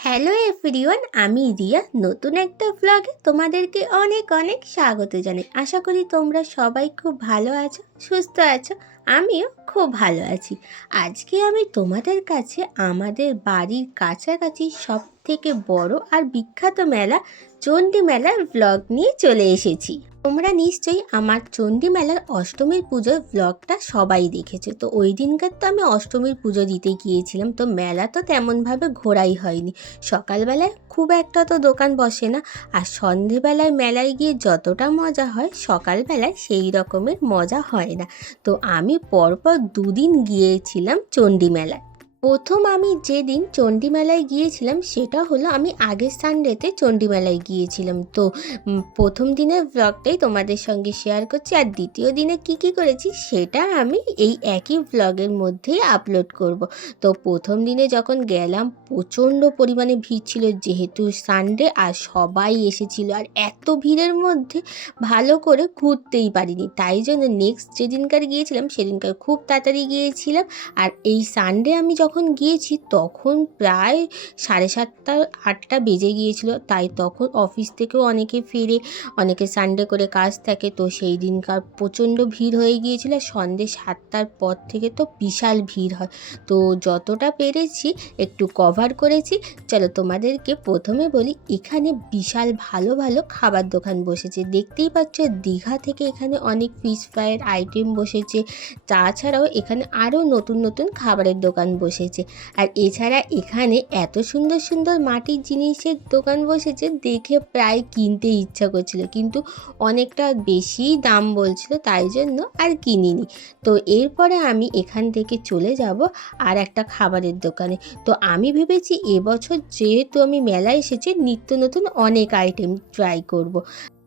Hello everyone আমি রিয়া। নতুন একটা ব্লগে তোমাদেরকে অনেক অনেক স্বাগত জানাই। আশা করি তোমরা সবাই খুব ভালো আছো, সুস্থ আছো, আমিও খুব ভালো আছি। আজকে আমি তোমাদের কাছে আমাদের বাড়ির কাছাকাছি সব থেকে বড় আর বিখ্যাত মেলা, চণ্ডী মেলার ব্লগ নিয়ে চলে এসেছি। তোমরা নিশ্চয়ই আমার চণ্ডী মেলার অষ্টমীর পুজোর ব্লগটা সবাই দেখেছ। তো ওই দিনকার তো আমি অষ্টমীর পুজো দিতে গিয়েছিলাম, তো মেলা তো তেমনভাবে ঘোরাই হয়নি। সকালবেলায় খুব একটা তো দোকান বসে না, আর সন্ধেবেলায় মেলায় গিয়ে যতটা মজা হয়, সকালবেলায় সেই রকমের মজা হয় না। তো আমি পরপর দুদিন গিয়েছিলাম চণ্ডী মেলায় প্রথম আমি যেদিন চণ্ডী মেলায় গিয়েছিলাম, সেটা হলো আমি আগের সানডেতে চণ্ডী মেলায় গিয়েছিলাম। তো প্রথম দিনের ব্লগটাই তোমাদের সঙ্গে শেয়ার করছি আর দ্বিতীয় দিনে কি কি করেছি, সেটা আমি এই একই ব্লগের মধ্যেই আপলোড করব। তো, প্রথম দিনে যখন গেলাম, প্রচণ্ড পরিমাণে ভিড় ছিল যেহেতু সানডে আর সবাই এসেছিল আর এত ভিড়ের মধ্যে ভালো করে ঘুরতেই পারিনি। তাই জন্য নেক্সট যেদিনকার গিয়েছিলাম, সেদিনকার খুব তাড়াতাড়ি গিয়েছিলাম আর এই সানডে আমি যখন গিয়েছি তখন প্রায় সাড়ে সাতটা, আটটা বেজে গিয়েছিল। তাই তখন অফিস থেকেও অনেকে ফিরে, অনেকে সানডে করে কাজ থাকে। তো সেই দিনকার প্রচণ্ড ভিড় হয়ে গিয়েছিল। সন্ধে সাতটার পর থেকে তো বিশাল ভিড় হয়। তো যতটা পেরেছি, একটু কভার করেছি। চলো তোমাদেরকে প্রথমে বলি, এখানে বিশাল ভালো ভালো খাবার দোকান বসেছে। দেখতেই পাচ্ছ, দীঘা থেকে এখানে অনেক ফিশ ফ্রাইয়ের আইটেম বসেছে। তাছাড়াও এখানে আরও নতুন নতুন খাবারের দোকান বসেছে। আর এছাড়া এখানে এত সুন্দর সুন্দর মাটির জিনিসের দোকান বসেছে, দেখে প্রায় কিনতে ইচ্ছা করছিল। কিন্তু অনেকটা বেশি দাম বলছিল, তাই জন্য আর কিনিনি। তো এরপরে আমি এখান থেকে চলে যাব আর একটা খাবারের দোকানে। তো আমি ভেবেছি এবছর যেহেতু আমি মেলায় এসেছি, নিত্য নতুন অনেক আইটেম ট্রাই করব।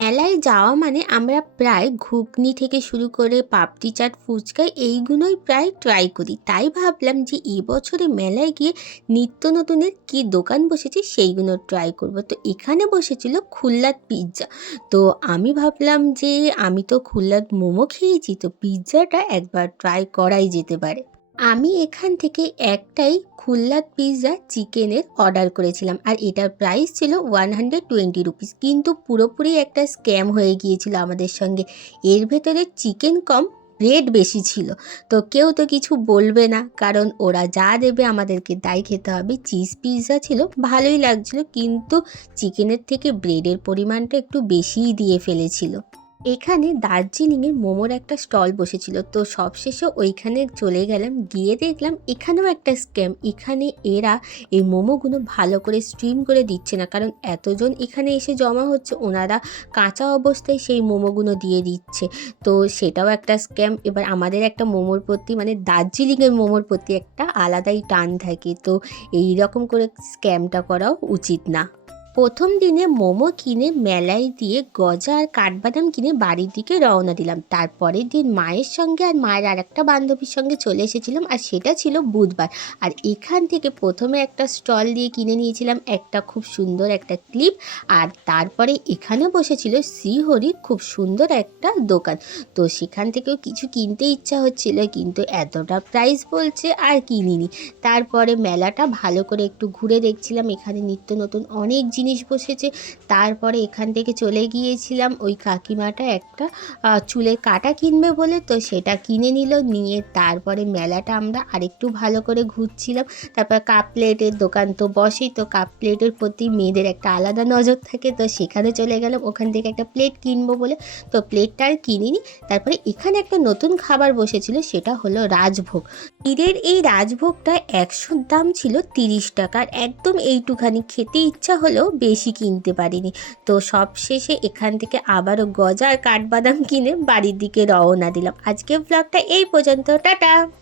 মেলায় যাওয়া মানে আমরা প্রায় ঘুগনি থেকে শুরু করে পাপড়ি চাট, ফুচকা এইগুলোই প্রায় ট্রাই করি। তাই ভাবলাম যে এবছরে মেলায় গিয়ে নিত্য নতুনের কি দোকান বসেছে সেইগুলো ট্রাই করব। তো এখানে বসেছিল খুল্লাত পিৎজা তো আমি ভাবলাম যে আমি তো খুল্লাত মোমো খেয়েছি, তো পিৎজাটা একবার ট্রাই করাই যেতে পারে। আমি এখান থেকে একটাই খুল্লাত পিৎজা চিকেনের অর্ডার করেছিলাম। আর এটার প্রাইস ছিল ওয়ান হান্ড্রেড টোয়েন্টি রুপিস কিন্তু পুরোপুরি একটা স্ক্যাম হয়ে গিয়েছিল আমাদের সঙ্গে। এর ভেতরে চিকেন কম ব্রেড বেশি ছিল। তো কেউ তো কিছু বলবে না। কারণ ওরা যা দেবে আমাদেরকে তাই খেতে হবে। চিজ পিৎজা ছিল, ভালোই লাগছিল। কিন্তু চিকেনের থেকে ব্রেডের পরিমাণটা একটু বেশিই দিয়ে ফেলেছিল। এখানে দার্জিলিংয়ে মোমোর একটা স্টল বসেছিল। তো সবশেষে ওইখানে চলে গেলাম, গিয়ে দেখলাম এখানেও একটা স্ক্যাম। এখানে এরা এই মোমোগুলো ভালো করে স্ট্রিম করে দিচ্ছে না। কারণ এতজন এখানে এসে জমা হচ্ছে, ওনারা কাঁচা অবস্থায় সেই মোমোগুলো দিয়ে দিচ্ছে। তো সেটাও একটা স্ক্যাম। এবার আমাদের একটা মোমোর প্রতি মানে দার্জিলিংয়ের মোমোর প্রতি একটা আলাদাই টান থাকে। তো এই রকম করে স্ক্যামটা করাও উচিত না। প্রথম দিনে মোমো কিনে মেলায় দিয়ে গজা আর কাঠবাদাম কিনে বাড়ির দিকে রওনা দিলাম। তারপরের দিন মায়ের সঙ্গে আর মায়ের আর একটা বান্ধবীর সঙ্গে চলে এসেছিলাম আর সেটা ছিল বুধবার। আর এখান থেকে প্রথমে একটা স্টল দিয়ে কিনে নিয়েছিলাম, একটা খুব সুন্দর একটা ক্লিপ আর তারপরে এখানে বসেছিল শ্রীহরির খুব সুন্দর একটা দোকান। তো সেখান থেকেও কিছু কিনতে ইচ্ছা হচ্ছিল কিন্তু এতটা প্রাইস বলছে আর কিনিনি। তারপরে মেলাটা ভালো করে একটু ঘুরে দেখছিলাম, এখানে নিত্য নতুন অনেক জিনিস বসেছে। তারপরে এখান থেকে চলে গিয়েছিলাম। ওই কাকিমাটা একটা চুলের কাটা কিনবে বলে তো সেটা কিনে নিল। নিয়ে তারপরে মেলাটা আমরা আরেকটু ভালো করে ঘুরছিলাম। তারপর কাপ প্লেটের দোকান তো বসেই, তো কাপ প্লেটের প্রতি মেয়েদের একটা আলাদা নজর থাকে। তো সেখানে চলে গেলাম। ওখান থেকে একটা প্লেট কিনবো বলে। তো প্লেটটা আর কিনিনি। তারপরে এখানে একটা নতুন খাবার বসেছিল, সেটা হলো রাজভোগ। ক্ষীরের এই রাজভোগটা একশোর দাম ছিল তিরিশ টাকার। একদম এইটুখানি খেতে ইচ্ছা হলেও বেশি কিনতে পারিনি। তো সব শেষে এখান থেকে আবারও গজা আর কাঠবাদাম কিনে বাড়ির দিকে রওনা দিলাম। আজকের ব্লগটা এই পর্যন্ত। টাটা!